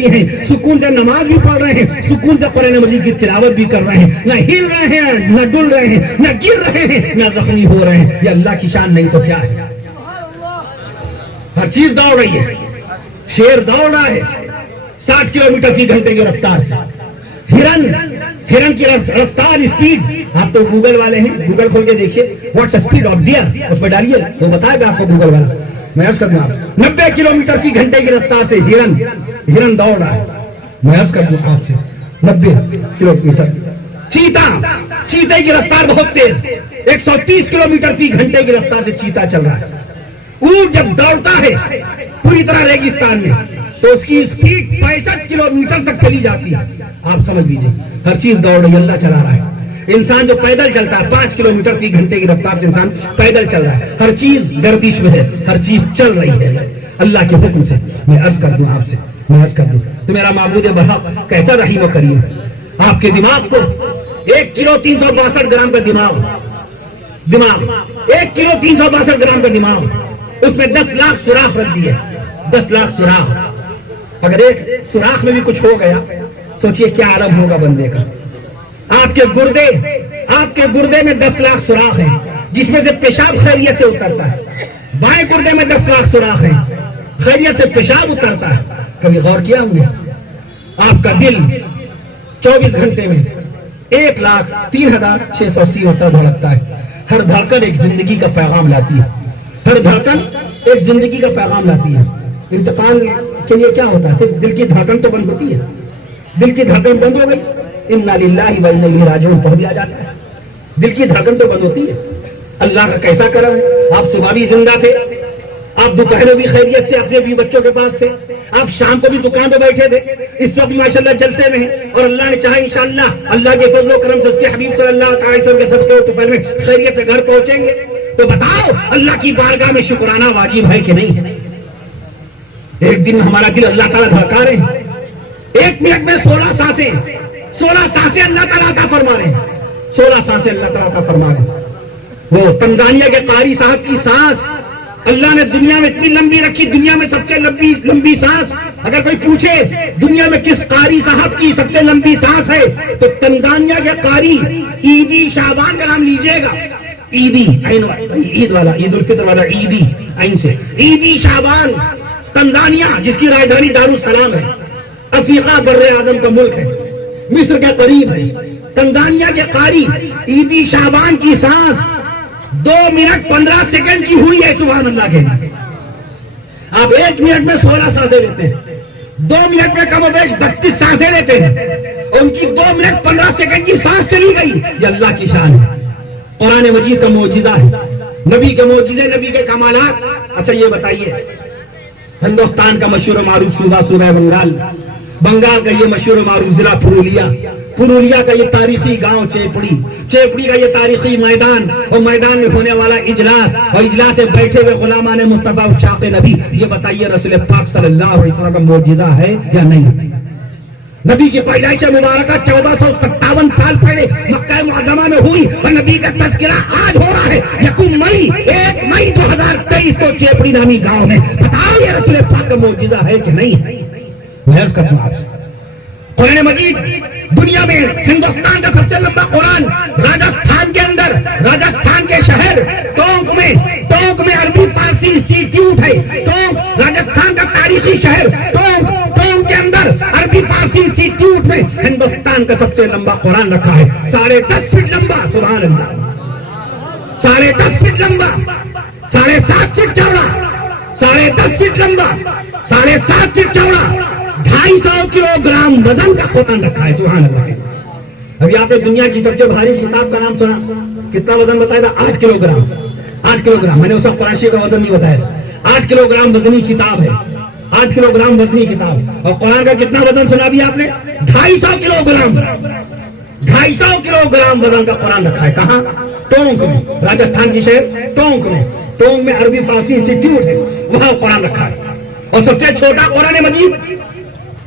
بھی ہیں, سکون سے نماز بھی پڑھ رہے ہیں, سکون سے قرآن مجید کی تلاوت بھی کر رہے ہیں, نہ ہل رہے ہیں, نہ ڈل رہے ہیں, نہ گر رہے ہیں, نہ زخمی ہو رہے ہیں. یہ اللہ کی شان نہیں تو کیا ہے؟ ہر چیز دوڑ رہی ہے. شیر دوڑ رہا ہے 60 کلومیٹر فی گھنٹے کی رفتار سے. ہرن کی رفتار اسپیڈ, آپ تو گوگل والے ہیں, گوگل کھول کے دیکھیے واٹس اسپیڈ آف ڈیئر, اس پہ ڈالیے, وہ بتائے گا آپ کو گوگل والا. میں عرض کر دوں آپ 90 کلومیٹر فی گھنٹے کی رفتار سے ہرن دوڑ رہا ہے. میں عرض کر دوں آپ سے 90 کلومیٹر. چیتے کی رفتار بہت تیز, 130 کلومیٹر فی گھنٹے کی رفتار سے چیتا چل رہا ہے. اونٹ جب دوڑتا ہے پوری طرح ریگستان میں تو اس کی اسپیڈ 65 کلومیٹر تک چلی جاتی ہے. آپ سمجھ لیجیے ہر چیز دوڑ رہی ہے, اللہ چلا رہا ہے. انسان جو پیدل چلتا ہے 5 کلومیٹر فی گھنٹے کی رفتار سے انسان پیدل چل رہا ہے. ہر چیز گردش میں ہے, ہر چیز چل رہی ہے اللہ کے حکم سے. میں عرض کر دوں آپ سے, میں عرض کر دوں تو میرا معبود برحق کیسا رحیم و کریم. آپ کے دماغ کو 1 کلو 362 گرام کا دماغ 1 کلو 362 گرام کا دماغ, اس میں 10 لاکھ سوراخ رکھ دیے. 10 لاکھ سوراخ. اگر ایک سوراخ میں بھی کچھ ہو گیا سوچئے کیا عالم ہوگا بندے کا. آپ کے گردے میں 10 لاکھ سوراخ ہیں جس میں سے پیشاب خیریت سے اترتا ہے. بائیں گردے میں 10 لاکھ سوراخ ہیں, خیریت سے پیشاب اترتا ہے. کبھی غور کیا ہم نے؟ آپ کا دل 24 گھنٹے میں 1,03,680 ہوتا دھڑکتا ہے. ہر دھڑکن ایک زندگی کا پیغام لاتی ہے. ہر دھڑکن ایک زندگی کا پیغام لاتی ہے. انتقال کے لیے کیا ہوتا ہے؟ صرف دل کی دھڑکن تو بند ہوتی ہے. دل کی دھڑکن بند ہو گئی, انا للہ و انا الیہ راجعون پڑھ دیا جاتا ہے. دل کی دھڑکن تو بند ہوتی ہے. اللہ کا کیسا کرم ہے, آپ صبح بھی زندہ تھے, آپ دوپہر بھی خیریت سے اپنے بھی بچوں کے پاس تھے, آپ شام کو بھی دکان پہ بیٹھے تھے, اس وقت ماشاءاللہ جلسے میں ہیں, اور اللہ نے چاہا انشاءاللہ اللہ کے فضل و کرم سے اس کے حبیب صلی اللہ علیہ وسلم کے صدقے و طفیل میں خیریت سے گھر پہنچیں گے. تو بتاؤ اللہ کی بارگاہ میں شکرانہ واجب ہے کہ نہیں ہے؟ ایک دن ہمارا دل اللہ تعالیٰ دھڑکا رہے ہیں, 1 منٹ میں 16 سانسیں اللہ تعالیٰ عطا فرما رہے ہیں. 16 سانسیں اللہ تعالیٰ عطا فرما رہے ہیں. وہ تنزانیہ کے قاری صاحب کی سانس اللہ نے دنیا میں اتنی لمبی رکھی, دنیا میں سب سے لمبی سانس. اگر کوئی پوچھے دنیا میں کس قاری صاحب کی سب سے لمبی سانس ہے تو تنزانیہ کے قاری عیدی شعبان کا نام لیجئے گا. عیدی عید والا, عید الفطر والا عیدی عین سے, عیدی شعبان تنزانیہ جس کی راجدھانی دارالسلام ہے, افریقہ بر اعظم کا ملک ہے, مصر کے قریب ہے. تنزانیہ کے قاری عیدی شعبان کی سانس 2 منٹ 15 سیکنڈ کی ہوئی ہے. سبحان اللہ کے لیے آپ 1 منٹ میں 16 سانسیں لیتے ہیں, 2 منٹ میں کم و بیش 32 سانسیں لیتے ہیں, اور ان کی 2 منٹ 15 سیکنڈ کی سانس چلی گئی. یہ اللہ کی شان ہے, قرآن مجید کا معجزہ ہے, نبی کے معجزے, نبی کے کمالات. اچھا یہ بتائیے, ہندوستان کا مشہور و معروف صوبہ بنگال کا یہ مشہور و معروف ضلع پرولیا کا یہ تاریخی گاؤں چیپڑی کا یہ تاریخی میدان, اور میدان میں ہونے والا اجلاس, اور اجلاس میں بیٹھے ہوئے غلامان مصطفیٰ عشاق نبی. یہ بتائیے رسول پاک صلی اللہ علیہ وسلم کا معجزہ ہے یا نہیں؟ نبی کی پیدائش مبارکہ 1457 سال پہلے مکہ معظمہ میں ہوئی, اور نبی کا تذکرہ آج ہو رہا ہے 1 مئی 2023 کو چیپڑی نامی گاؤں میں. بتاؤ یہ رسول پاک کا معجزہ ہے کہ نہیں؟ میں عرض کرتا ہوں آپ سے, قرآن مجید دنیا میں ہندوستان کا سب سے لمبا قرآن راجستھان کے اندر, راجستھان کے شہر ٹونک میں عربی فارسی انسٹیٹیوٹ ہے. ٹونک راجستھان کا تاریخی شہر ٹونک کے اندر عربی فارسی انسٹیٹیوٹ میں ہندوستان کا سب سے لمبا قرآن رکھا ہے. 10.5 فٹ لمبا, سبحان اللہ, 10.5 فٹ لمبا, 7.5 فٹ چوڑا, 10.5 فٹ لمبا, 7.5 فٹ چوڑا, 250 کلو گرام وزن کا قرآن رکھا ہے. سبحان اللہ. ابھی آپ نے دنیا کی سب سے بھاری کتاب کا نام سنا, کتنا وزن بتایا تھا؟ 8 کلو گرام. 8 کلو گرام, میں نے اس وقت قرآن شریف کا وزن نہیں بتایا تھا. 8 کلو گرام وزنی کتاب ہے, 8 کلو گرام وزنی کتاب. اور قرآن کا کتنا وزن سنا بھی آپ نے؟ 250 کلو گرام. 250 کلو گرام وزن کا قرآن رکھا ہے. کہاں؟ ٹونک میں, راجستھان کی شہر ٹونک میں عربی فارسی انسٹیٹیوٹ ہے, وہاں قرآن رکھا ہے. اور سب سے چھوٹا قرآن مجید,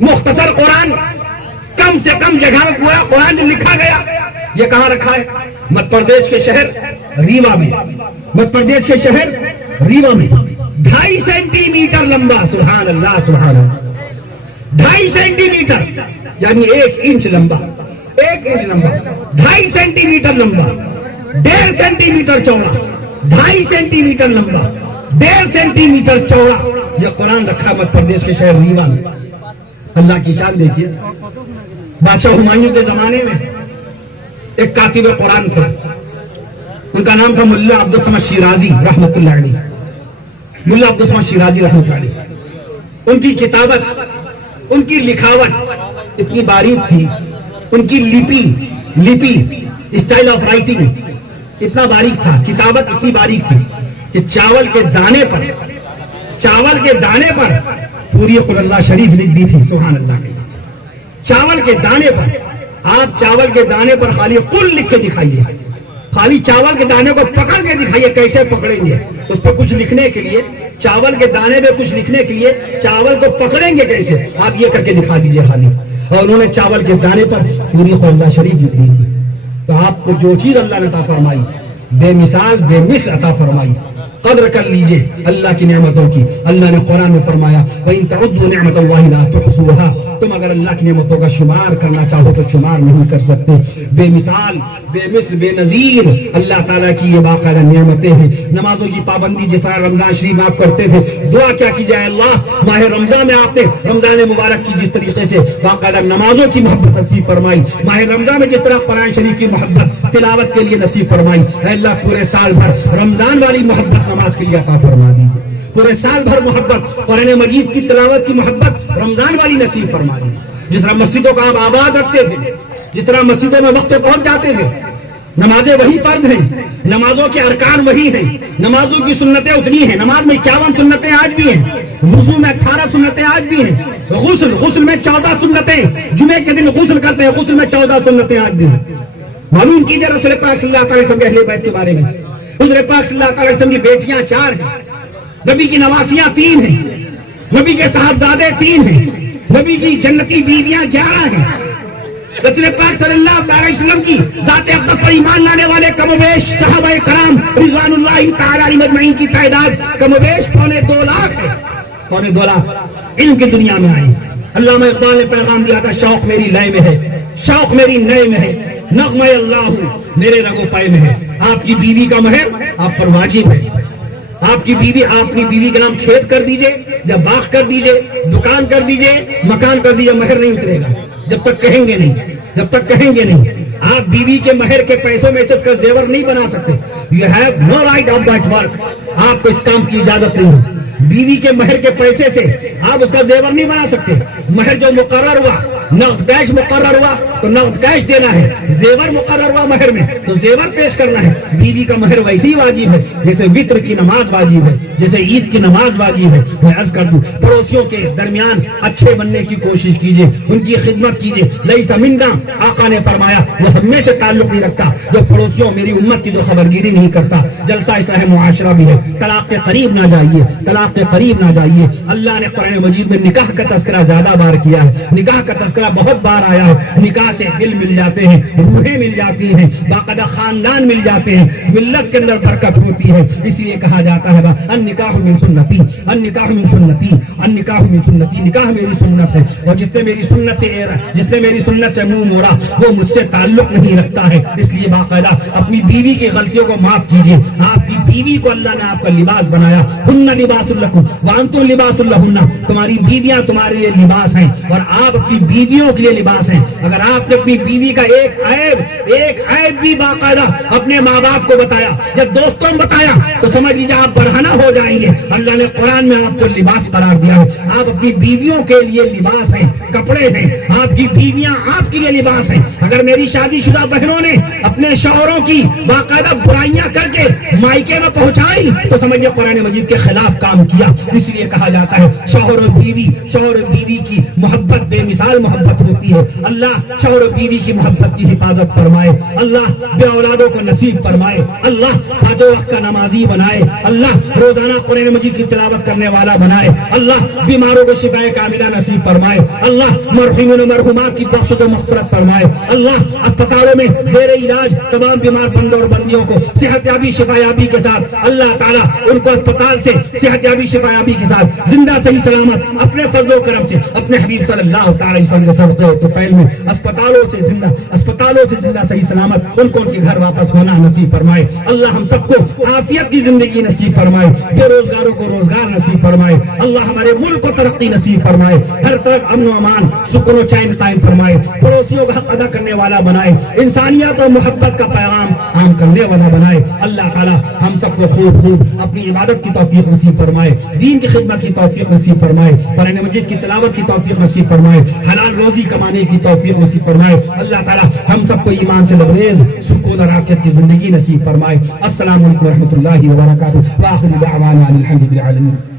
مختصر قرآن, کم سے کم جگہ میں پورا قرآن جو لکھا گیا, یہ کہاں رکھا ہے؟ مدھیہ پردیش کے شہر ریوا میں. مدھیہ پردیش کے شہر ریوا میں 2.5 سینٹی میٹر لمبا, سبحان اللہ, سبحان اللہ, 2.5 सेंटीमीटर यानी 1 इंच लंबा, 1 इंच लंबा, 2.5 सेंटीमीटर लंबा, 1.5 सेंटीमीटर चौड़ा, 2.5 सेंटीमीटर लंबा, 1.5 सेंटीमीटर चौड़ा। यह कुरान रखा मध्य प्रदेश के शहर रीवा में। अल्लाह की शान देखिए। बादशाह हुमायूं के जमाने में एक कातिब कुरान थे, उनका नाम था मुल्ला अब्दुल समद शिराजी रहमतुल्लाह अलैह। मुल्ला अब्दुल समद शिराजी रहमतुल्लाह अलैह, उनकी किताबत, उनकी लिखावट इतनी बारीक थी, उनकी लिपि स्टाइल ऑफ राइटिंग इतना बारीक था, किताबत इतनी बारीक थी कि चावल के दाने पर पूरी कुल अल्लाह शरीफ लिख दी थी। सुभान अल्लाह के चावल के दाने पर, आप चावल के दाने पर खाली कुल लिख के दिखाइए, खाली चावल के दाने को पकड़ के दिखाइए, कैसे पकड़ेंगे उस पर कुछ लिखने के लिए, चावल के दाने पे कुछ लिखने के लिए चावल को पकड़ेंगे कैसे, आप ये करके दिखा दीजिए खाली। और उन्होंने चावल के दाने पर पूरी अल्लाह शरीफ लिख दी थी। तो आपको जो चीज अल्लाह ने अता फरमाई, बेमिसाल बेमिसल अता फरमाई, कद्र कर लीजिए अल्लाह की नेमतों की। अल्लाह ने कुरान में फरमाया वइन तउद्दू निअमतल्लाहि ला तुहसूहा, तुम अगर अल्लाह की नेमतों का शुमार करना चाहो तो शुमार नहीं कर सकते। बेमिसाल बेमिसल बेनजीर अल्लाह ताला की ये बाकायदा नेमतें हैं। नमाजों की पाबंदी, जिस तरह रमजान शरीफ में आप करते थे, दुआ क्या की जाए, अल्लाह माह रमजान में आपने रमजान मुबारक की जिस तरीके से बाकायदा नमाजों की मोहब्बत नसीब फरमाई, माह रमजान में जिस तरह कुरान शरीफ की मोहब्बत तिलावत के लिए नसीब फरमाई, अल्लाह पूरे साल भर रमजान वाली मोहब्बत नमाज के लिए अता फरमा दीजिए। पूरे साल भर मोहब्बत कुरान मजीद की तिलावत की मोहब्बत रमजान वाली नसीब फरमा दीजिए। जिस तरह मस्जिदों का आप आबाद रखते थे, जिस तरह मस्जिदों में वक्त पे पहुंच जाते थे, नमाजें वही फर्ज हैं, नमाजों के अरकान वही हैं, नमाजों की सुन्नतें उतनी हैं। नमाज में 51 सुन्नतें आज भी हैं, वुजू में 18 सुन्नतें आज भी हैं, गुस्ल में 14 सुन्नतें, जुमे के दिन गुस्ल करते हैं, गुस्ल में 14 सुन्नतें आज भी हैं। मालूम कीजिए रसूल पाक सल्लल्लाहु अलैहि वसल्लम के अहले बैत के बारे में। हुज़ूर पाक सल्लल्लाहु अलैहि वसल्लम की बेटियां 4 हैं, नबी की नवासियां 3 हैं, नबी के साहबजादे 3 हैं, नबी की जन्नती बीवियां 11 हैं। रसूल पाक सल्लल्लाहु अलैहि वसल्लम की ज़ात अक़दस पर ईमान लाने वाले कमोबेश सहाबाए कराम रिज़वानुल्लाहि तआला अलैहिम अजमईन की तादाद कमोबेश 2.25 लाख है। 2.25 लाख इल्म की दुनिया में आए। अल्लामा इक़बाल ने पैगाम दिया था, शौक मेरी लय में है, शौक मेरी नय में है, नग़्मा अल्लाह मेरे रगो पाए में है। आपकी बीवी का महर आप पर वाजिब है। आपकी बीवी, आप अपनी बीवी के नाम खेत कर दीजिए या बाग कर दीजिए, दुकान कर दीजिए, मकान कर दीजिए, महर नहीं उतरेगा जब तक कहेंगे नहीं, जब तक कहेंगे नहीं। आप बीवी के महर के पैसों में से उसका जेवर नहीं बना सकते। You have no right of that work. आपको इस काम की इजाजत नहीं है। बीवी के महर के पैसे से आप उसका जेवर नहीं बना सकते। महर जो मुकर्रर हुआ, नक़द कैश मुकर्रर हुआ तो नक़द कैश देना है, जेवर मुकर्रर हुआ महर में तो जेवर पेश करना है। बीवी का महर वैसे ही वाजिब है जैसे वित्र की नमाज वाजिब है, जैसे ईद की नमाज वाजिब है। मैं अर्ज कर दूं, पड़ोसियों के दरमियान अच्छे बनने की कोशिश कीजिए, उनकी खिदमत कीजिए। लैसा मिन्ना, आका ने फरमाया, वो हमें से ताल्लुक नहीं रखता जो पड़ोसियों, मेरी उम्मत की जो खबरगिरी नहीं करता। जलसा इसलाह मुआशरा भी है। तलाक के करीब ना जाइए, तलाक के करीब ना जाइए। अल्लाह ने कुरान मजीद में निकाह का तस्करा ज्यादा बार किया है, निकाह का तस्करा बहुत बार आया है। निकाह से दिल मिल जाते हैं, रूहें मिल जाती हैं, बाकायदा खानदान मिल जाते हैं, मिल्लत के अंदर बरकत होती है। इसलिए कहा जाता है अन्निकाह मिन सुन्नती, अन्निकाह मिन सुन्नती, अन्निकाह मिन सुन्नती, निकाह मेरी सुन्नत है। और जिसने मेरी सुन्नत से मुंह मोड़ा वो मुझसे ताल्लुक नहीं रखता है। इसलिए बाकायदा अपनी बीवी की गलतियों को माफ कीजिए। आपकी बीवी को अल्लाह ने आपका लिबास बनाया, हुन्ना लिबासुल लकुम व अंतुम लिबासुल लहुन्ना, तुम्हारी बीवियां तुम्हारे लिए लिबास हैं और आप अपनी बीवियों के लिए लिबास हैं। अगर आपने अपनी बीवी का एक ऐब भी बाकायदा अपने माँ बाप को बताया या दोस्तों को बताया तो समझ लीजिए आप बरहना हो जाएंगे। अल्लाह ने कुरान में आपको लिबास करार दिया है। आप अपनी बीवियों के लिए लिबास हैं, कपड़े हैं। आपकी बीवियां आपके लिए लिबास हैं। अगर मेरी शादीशुदा बहनों ने अपने शौहरों की बाकायदा बुराइयां करके मायके में पहुंचाई तो समझिए कुरान मजीद के खिलाफ काम किया। इसलिए कहा जाता है शौहर और बीवी की मोहब्बत बेमिसाल मोहब्बत होती है। अल्लाह शौहर और बीवी की मोहब्बत की हिफाजत फरमाए, अल्लाह बे औलादों को नसीब फरमाए, अल्लाह पांचों वक्त का नमाजी बनाए, अल्लाह रोजाना कुरान मजीद की तिलावत करने वाला बनाए, अल्लाह बीमारों को शिफाए कामिला नसीब फरमाए, अल्लाह मरहुमीन और मरहुमात की बख्शिश और मग़फ़िरत फरमाए, अल्लाह अस्पतालों में ज़ेरे इलाज तमाम बीमार बंदों और बंदियों को सेहतयाबी शिफायाबी के साथ अल्लाह ताला उनको अस्पताल से सेहतयाबी शिफायाबी के साथ जिंदा सही सलामत अपने फजलो करम से अपने حبیب صلی اللہ تعالی وسلم کے صدقے تو فیل میں اسپتالوں سے زندہ صحیح سلامت ان کو ان کے گھر واپس ہونا نصیب فرمائے. اللہ ہم سب کو عافیت کی زندگی نصیب فرمائے, بے روزگاروں کو روزگار نصیب فرمائے. اللہ ہمارے ملک کو ترقی نصیب فرمائے, ہر طرف امن و امان سکون و چین قائم فرمائے, پڑوسیوں کا حق ادا کرنے والا بنائے, انسانیت اور محبت کا پیغام عام کرنے والا بنائے. اللہ تعالی ہم سب کو خوب اپنی عبادت کی توفیق نصیب فرمائے, دین کی خدمت کی توفیق نصیب فرمائے, قرآن مجید کی تلاوت کی توفیق نصیب فرمائے, حلال روزی کمانے کی توفیق نصیب فرمائے. اللہ تعالی ہم سب کو ایمان سے لبریز سکون اور عافیت کی زندگی نصیب فرمائے. السلام علیکم ورحمۃ اللہ وبرکاتہ. وآخر دعوانا الحمد للہ.